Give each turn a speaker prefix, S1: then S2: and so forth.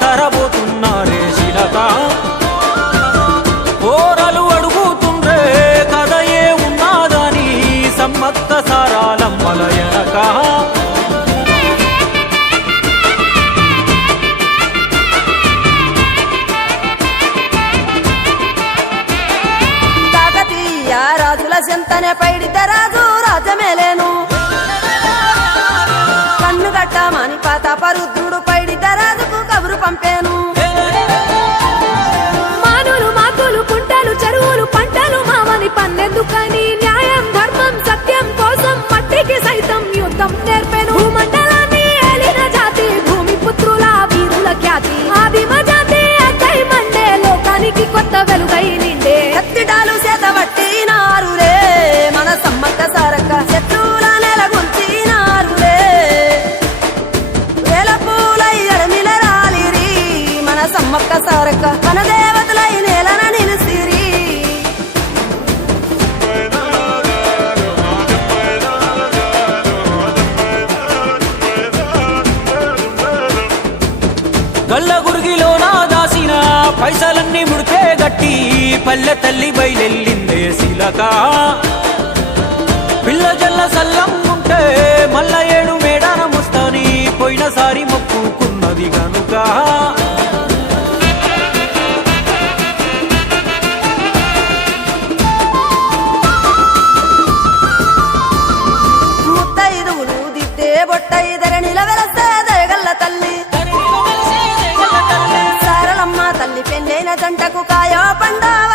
S1: తరబోతున్నారే శిలత. కోరలు అడుగుతుండ్రే కథ ఏ ఉన్నాదని సమ్మత్త సారాలమ్మల ఎనక.
S2: రాజుల చింతనే పైడితే రాజు రాజమేలేను కన్ను కట్టామని
S1: పాత పరుద్రుడు పై పైసలన్నీ ముడికే గట్టి పల్లె తల్లి బయలెల్లిందే శిలక. పిల్ల జల్ల సల్లం ఉంటే మల్ల ఏడు మేడారం వస్తాని పోయినసారి మొక్కుకున్నది
S2: కనుక చెట్టకు కాయో పండవ